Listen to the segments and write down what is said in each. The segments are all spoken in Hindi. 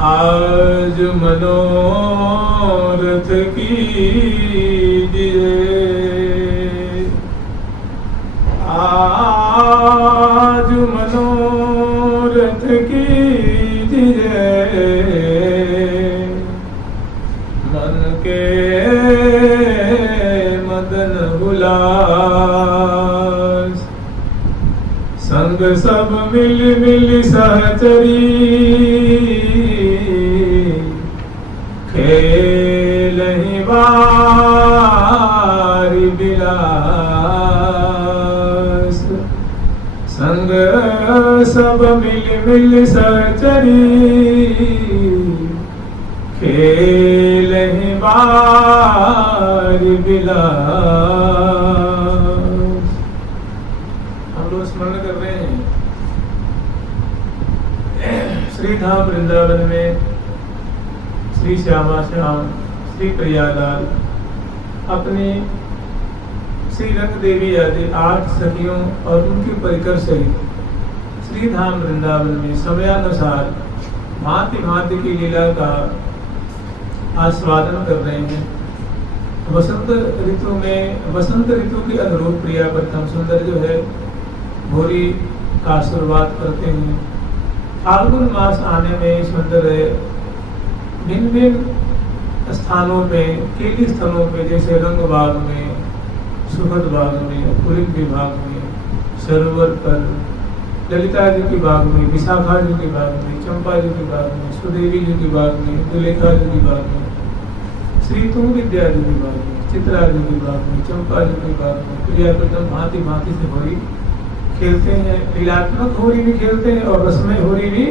आज मनोरथ कीजिए, आज मनोरथ कीजिए, मन के मदन हुलास, संग सब मिल मिल सहचरी, खेलहि बारी बिलास, संग सब मिल मिल सहचरी, खेलहि बारी बिलास। हम लोग स्मरण कर रहे हैं श्री धाम वृंदावन में श्री श्यामा श्याम श्री प्रियालाल अपनी श्री रंग देवी आदि 8 सखियों और उनके परिकर सहित श्री धाम वृंदावन में समयानुसार भांति भांति की लीला का आस्वादन कर रहे हैं। वसंत ऋतु में वसंत ऋतु की अनुरूप प्रिया प्रथम सुंदर जो है भोरी का शुरुआत करते हैं। फाल्गुन मास आने में सुंदर भिन्न भिन्न स्थानों पे केली स्थलों पे जैसे रंग बाग में, सुखद बाग में, पुलिन विभाग में, सरोवर पर, ललिता जी की बाग में, विशाखा जी की बाग में, चंपा जी की बाग में, सुदेवी जी की बाग में, दुलेखा जी की बाग में, श्री तुंग विद्या जी की बाग में, चित्रा जी की बाग में, चंपा जी की बाग में प्रिया प्रथम भांति भांति से होली खेलते हैं। लीलात्मक होली भी खेलते हैं और रसमय होली भी।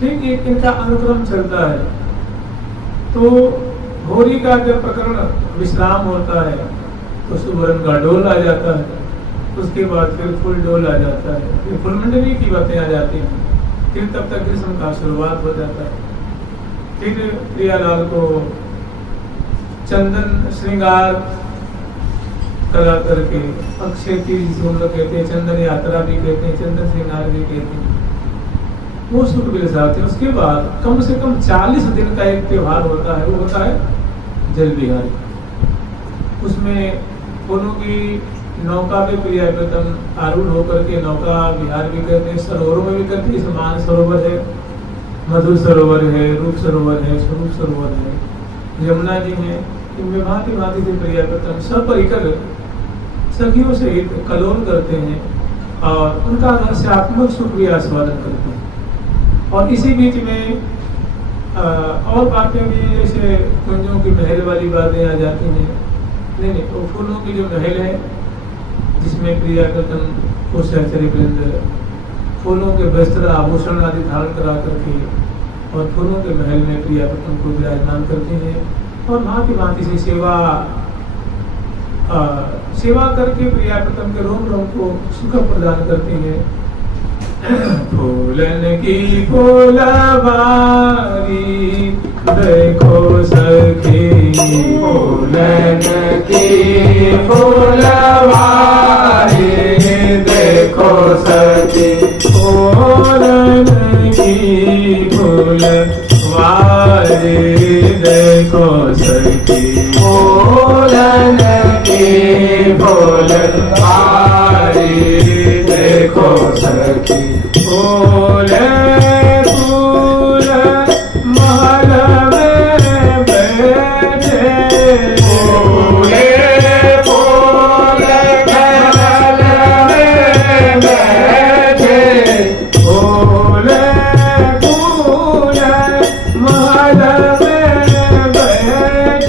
ठीक एक इनका अनुक्रम चलता है। तो होली का जब प्रकरण विश्राम होता है तो सुवर्ण का डोल आ जाता है, उसके बाद फिर फुल डोल आ जाता है, फिर फुल मंडली की बातें आ जाती हैं, फिर तब तक ग्रीष्म का शुरुआत हो जाता है। फिर प्रियालाल को चंदन श्रृंगार करा करके अक्षय तीज हम लोग कहते हैं, चंदन यात्रा भी कहते हैं, चंदन श्रृंगार भी कहते हैं, वो सुख बिलसाते हैं। उसके बाद कम से कम 40 दिन का एक त्योहार होता है, वो होता है जल विहार। उसमें फूलों की नौका पे प्रिया प्रथम आरूढ़ होकर के नौका विहार भी करते हैं, सरोवरों में भी करते हैं। समान सरोवर है, मधुर सरोवर है, रूप सरोवर है, स्वरूप सरोवर है, यमुना जी है, इनमें भांति भांति से प्रिया प्रथम सब परिकर सखियों से कलोल करते हैं और उनका रहस्यात्मक सुख भी आस्वादन करते हैं। और इसी बीच में और बातें भी जैसे कुंजों की महल वाली बातें आ जाती हैं। नहीं तो फूलों की जो महल है जिसमें प्रिया प्रथम को सहचरी वृंद फूलों के वस्त्र आभूषण आदि धारण करा करके और फूलों के महल में प्रिया प्रथम को विराजमान करते हैं और भांति भांति से सेवा करके प्रिया प्रथम के रोम रोम को सुख प्रदान करते हैं। फूलन की फूलवारी देखो सखी, फूलन की फूलवारी देखो सखी, फूलन की फूलवारी देखो सखी, फूलन की फूलवारी देखो सखी, फूले फूल महल में बैठे, फूले फूल महल में बैठे, फूले फूल महल में बैठे,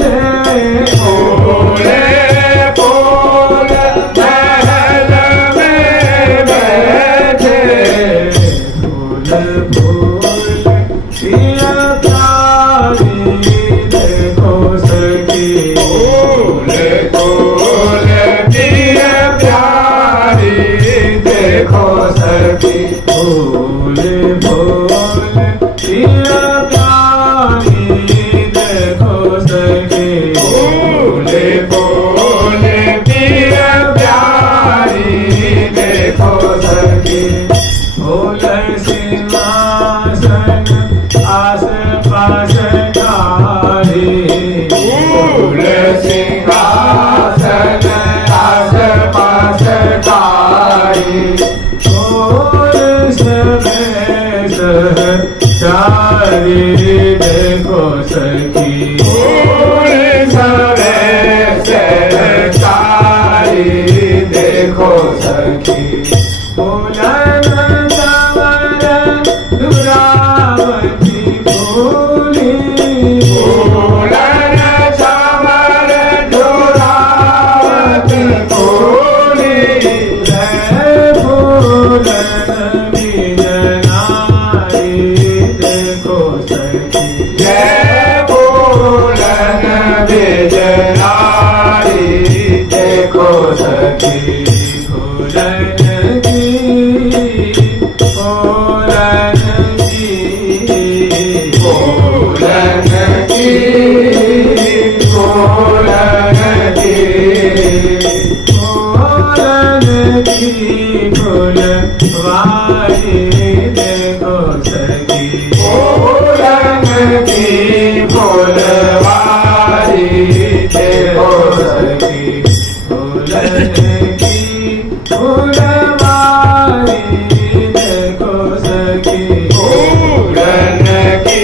पूरन की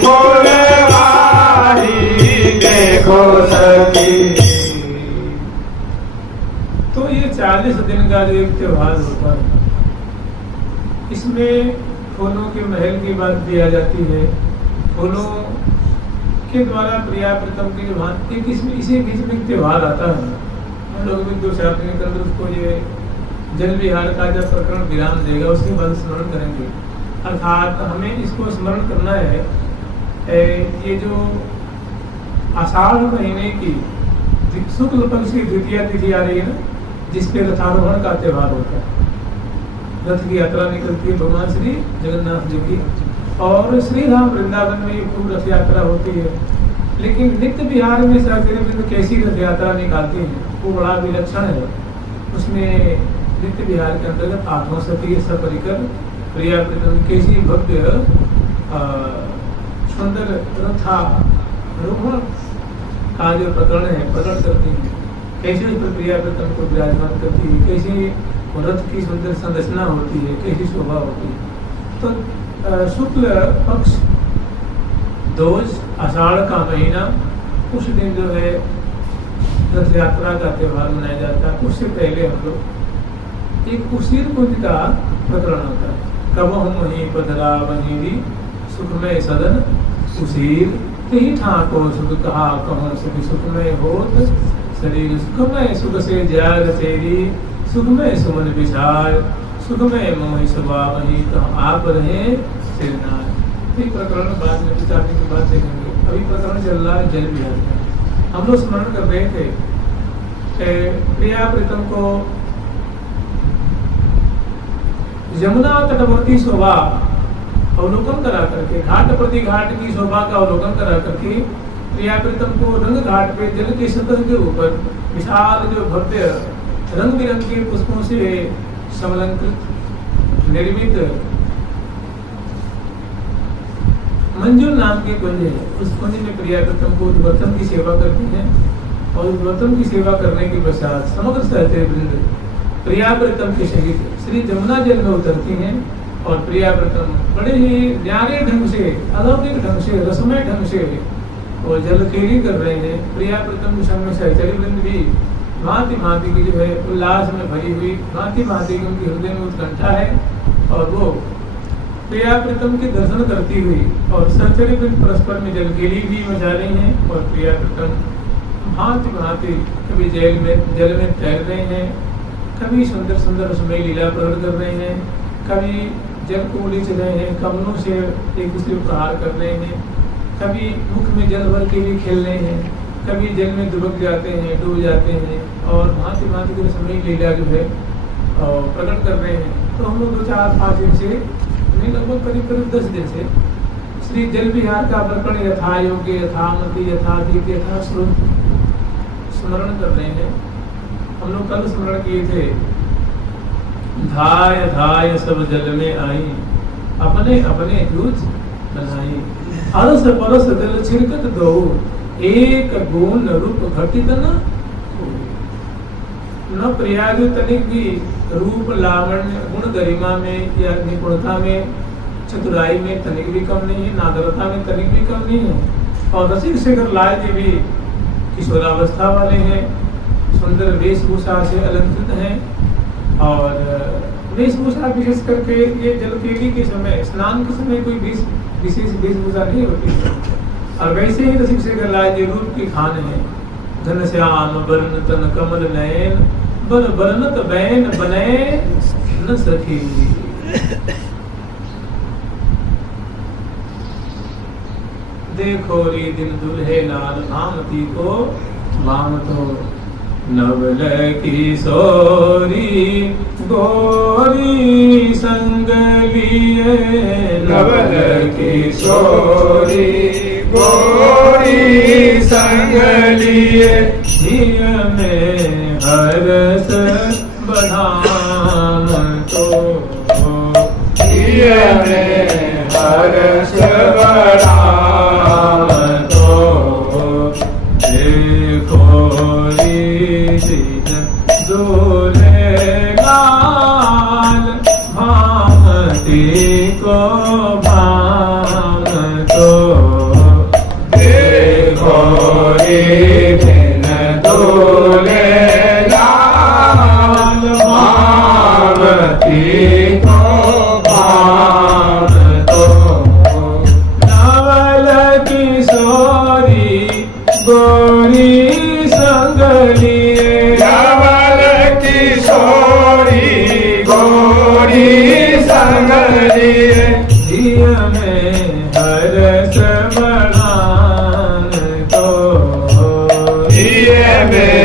फुलवारी देखो सखी। तो ये 40 दिन का जो एक त्योहार होता है, इसमें फूलों के महल की बात दी आ जाती है। फूलों के द्वारा प्रिया प्रीतम की जो भांति इसी बीच में त्योहार आता है। हम लोग भी 2-4 दिन के अंदर उसको ये जल विहार का जब प्रकरण विराम देगा उसके बाद स्मरण करेंगे। अर्थात हमें इसको स्मरण करना है, ये जो आषाढ़ महीने की शुक्ल पक्ष की द्वितीया तिथि आ रही है ना, जिसपे रथारोहण का त्योहार होता है। रथ की यात्रा निकलती है भगवान श्री जगन्नाथ जी की, और श्री राम वृंदावन में ये खूब रथ यात्रा होती है। लेकिन नित्य विहार में सहचर्य कैसी रथ यात्रा निकालते हैं वो बड़ा विलक्षण है। उसमें नित्य विहार के अंतर्गत 8 सती सपरिकर प्रिया प्रीतम कैसी भव्य सुंदर रथारोहण का जो प्रकरण है प्रकट करती है। कैसे उस पर प्रिया प्रीतम को विराजमान करती है, कैसी रथ की सुंदर संरचना होती है, कैसी शोभा होती है। तो शुक्ल पक्ष दोष आषाढ़ का महीना, उस दिन जो है रथ यात्रा का त्योहार मनाया जाता है। उससे पहले हम लोग एक उसीर कुंज का प्रकरण होता है। कब हम वहीं पधरा वहीं सुखमय सदन उसीर ही ठाको सुख कहा कहूँ सभी सुखमय होत शरीर सुखमय सुख से जाग तेरी सुखमय सुमन विचार सुखमय मोहि सुबह वहीं आप रहे सिरनाथ। प्रकरण बाद में विचारने की बात देखेंगे। अभी प्रकरण चल रहा है जल विहार का। हम लोग स्मरण कर रहे थे प्रिया प्रीतम को यमुना तटवर्ती शोभा अवलोकन करा करके, घाट प्रति घाट की शोभा का अवलोकन करा करके प्रिया प्रीतम को रंग घाट पे जल के सतह के ऊपर विशाल जो भव्य रंग बिरंगे पुष्पों से समलंकृत निर्मित मंजुल नाम के कुंज है। उस कुंज में प्रिया प्रीतम को उद्वर्तन की सेवा करती हैं, और उद्वर्तन की सेवा करने के पश्चात समग्र सहचर्य वृंद प्रिया प्रीतम के सहित श्री जमुना जल में उतरती हैं। और प्रिया प्रीतम बड़े ही न्यारे ढंग से, अलौकिक ढंग से, रसमय ढंग से और जलखेली कर रहे हैं। प्रिया प्रीतम के संग में सहचर्य वृंद भी भांति भांति की जो है उल्लास में भरी हुई, भांति भांति की उनके हृदय में उत्कंठा है। और वो प्रिया प्रीतम के दर्शन करती हुई और सहचर्य वृंद परस्पर में जलखेली भी मचा रही हैं। और प्रिया प्रीतम भांति भांति कभी जल में तैर रहे हैं, कभी सुंदर सुंदर उसमें लीला प्रकट कर रहे हैं, कभी जल को उलीच रहे हैं, कमलों से एक दूसरे को प्रहार कर रहे हैं, कभी मुख में जल भर के भी खेल रहे हैं, कभी जल में दुबक जाते हैं, डूब जाते हैं, और भांति भांति के समय लीला जो है प्रकट कर रहे हैं। तो हम लोग 2-4-5 दिन से, नहीं लगभग करीब 10 दिन से श्री जल विहार का प्रकरण यथा योग्य यथामति यथाधिक यथाश्रुत स्मरण कर रहे हैं। हम लोग कल स्मरण किए थे, धाय धाय सब जल में आई अपने अपने दूध बनाई अरस परस जल छिड़कत दो एक गुण रूप घटित न प्रयाग तनिक भी रूप लावण्य गुण गरिमा में या निपुणता में चतुराई में तनिक भी कम नहीं है, नादरता में तनिक भी कम नहीं है। और रसिक शेखर लाल जी भी किशोरावस्था वाले हैं, सुंदर वेशभूषा से अलंकृत हैं। और वेशभूषा विशेष करके ये जलखेली के समय, स्नान के समय कोई विशेष वेशभूषा नहीं होती। और वैसे ही रसिक शेखर लाल जी रूप की खान है। घनश्याम वर्ण तन कमल नयन बन बरनत बैन बने न सखी। देखो रे दिन दुल्हे लाल भामती को वाम तो नवल किशोरी गोरी संग लिए नवल किशोरी गोरी संग लिए हिय में हरस बढ़ाम तो हिय में हरस बढ़ाम तो देखो दूल्हे लाल भामती को भान तो देखो रे दिन डोले लाल मावती को भान तो नवल किशोरी गोरी संगलिए धवल किशोरी गोरी संगलिए जिय में हरस बड़ान तो जिय में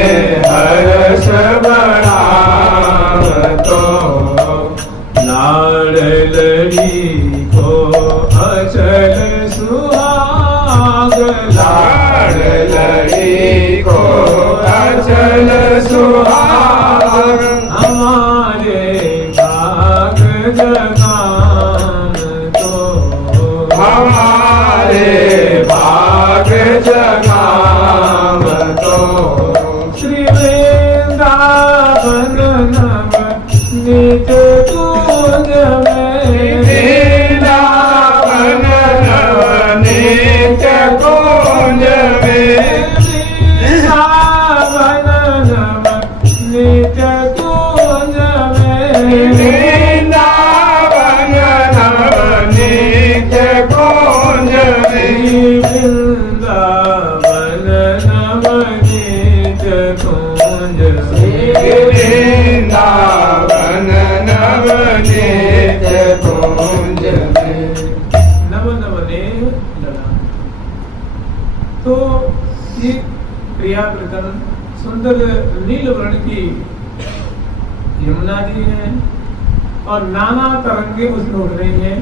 हर्ष बढ़ावतो लाड़ लड़ी को अचल सुहाग लाड़ लड़ी को अचल सुहाग हमारे भाग जगान तो हमारे भाग जगावतो श्री वृंदावन नव नित कुंज में वृंदावन नवनीत कुंज में वृंदावन नव नित कुंज में वृंदावन नवनीत कुंज में वृंदावन नवनीत कुंज वृंदावन नवनीत कुंज में नव नवने लड़ा। तो ये प्रियाव्रतन सुंदर नील वर्ण की यमुना जी है और नाना तरंगे उसमें उठ रही हैं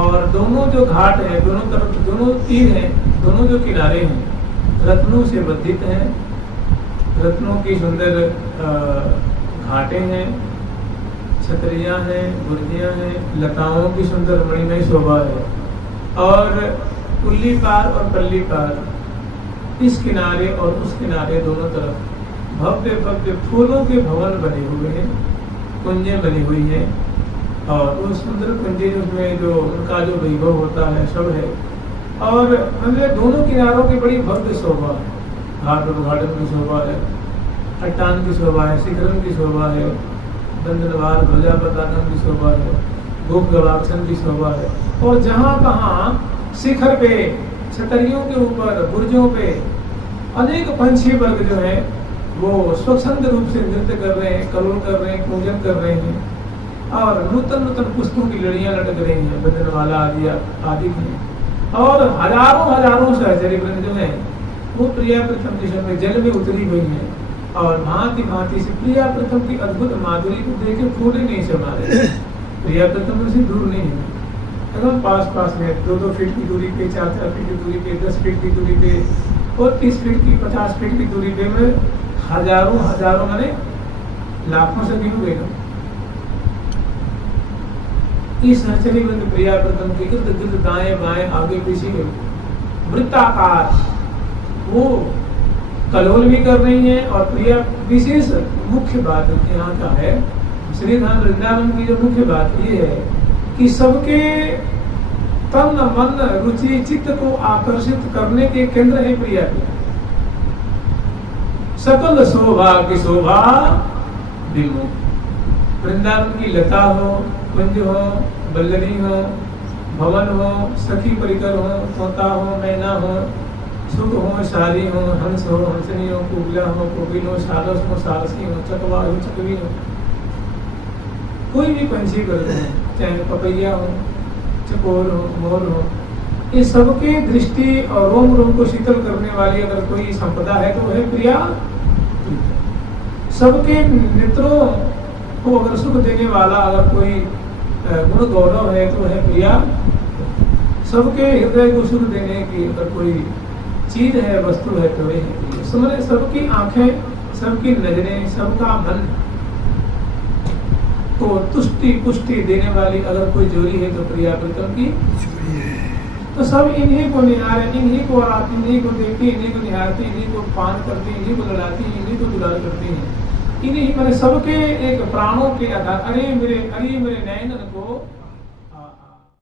और दोनों जो घाट है दोनों तरफ दोनों तीर हैं दोनों जो किनारे हैं रत्नों से बद्धित हैं रत्नों की सुंदर घाटे हैं छतरियां हैं बुर्जियां हैं लताओं की सुंदर मणिमय शोभा है और कुल्ली पार और पल्ली पार इस किनारे और उस किनारे दोनों तरफ भव्य भव्य फूलों के भवन बने हुए हैं कुंजें बनी हुई हैं और उस सुंदर कुंजे में जो उनका जो वैभव होता है सब है और मतलब दोनों किनारों की बड़ी भव्य शोभा है घाट उद्घाटन की शोभा है अट्टान की शोभा है शिखरन की शोभा है बंधनवार ध्वजा पताकम की शोभा है गोप गवाक्षण की शोभा है और जहाँ तहाँ शिखर पे छतरियों के ऊपर बुर्जों पे अनेक पंछी वर्ग जो है वो स्वच्छंद रूप से नृत्य कर रहे हैं करोल कर रहे हैं पूजन कर रहे हैं और नूतन नूतन पुष्पों की लड़ियां लटक रही हैं बंधनवाला आदि की और हजारों हजारों सहचरी वृंद जो है वो प्रिया प्रथम के समय जल में उतरी हुई है और भांति भांति से प्रिया प्रथम की अद्भुत माधुरी को देखे फूले नहीं समा रहे प्रिया प्रथम से दूर नहीं है एकदम पास पास में 2-2 फीट की दूरी पे 4-4 फीट की दूरी पे 10 फीट की दूरी पे और 30 फीट की 50 फीट की दूरी पे में हजारों हजारों मैंने लाखों से गिन गए इस सहचरी वृंद प्रिया प्रथम के इर्द गिर्द दाएं बाएं आगे पीछे वृत्ताकार वो कलोल भी कर रही हैं और प्रिया विशेष मुख्य बात यहाँ का है श्री धाम वृंदावन की जो मुख्य बात ये है कि सबके तन मन रुचि चित्त को आकर्षित करने के केंद्र है प्रिया सकल शोभा की शोभा विमुख वृंदावन की लता हो कुंज हो बल्लरी हो भवन हो सखी परिकर हो तोता हो मैना हो सुख हो शादी हो हंस हो हंसनी हो कुबला हो कोकिल हो सारस हो सारसी हो चकवा हो चकवी हो कोई भी पंछी कर दो चाहे पपैया हो चकोर हो मोर हो ये सबके दृष्टि और रोम रोम को शीतल करने वाली अगर कोई संपदा है तो वह प्रिया सबके नेत्रों को अगर सुख देने वाला अगर कोई गुण गौरव है तो वह प्रिया सबके हृदय को सुख देने की अगर कोई चीज है वस्तु है तो वह है प्रिया सबकी आंखें सबकी नजरें सबका मन को तुष्टि पुष्टि देने वाली अगर कोई जोड़ी है तो प्रिया प्रीतम की तो सब इन्हीं को निहारे इन्हीं को आती इन्हीं को देखती इन्हीं को निहारती इन्हीं को पान करती इन्हीं को लड़ाती इन्हीं को दुलार करती है इन्हीं मैंने सबके एक प्राणों के आधार अरे मेरे नयन को